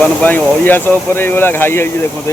भगवान अहियास ये घाई है देखो तो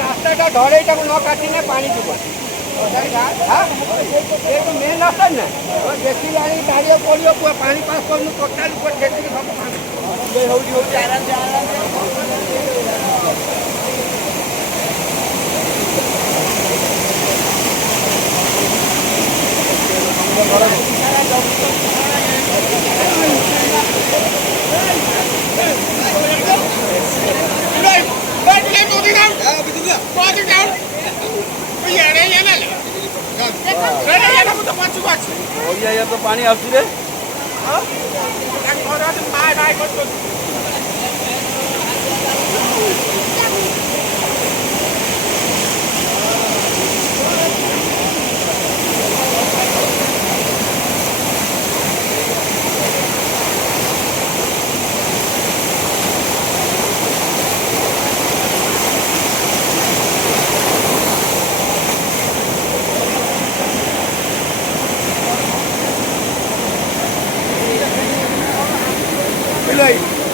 रास्ता ढड़े न काटी पानी मेन रास्ता ना देखी गाड़ी गाड़ी पड़ो पानी पास कर टोटाल तो पानी आसुरे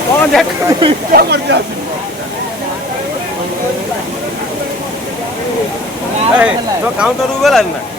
कौन देख क्या कर दिया तो काउंटर उबे ना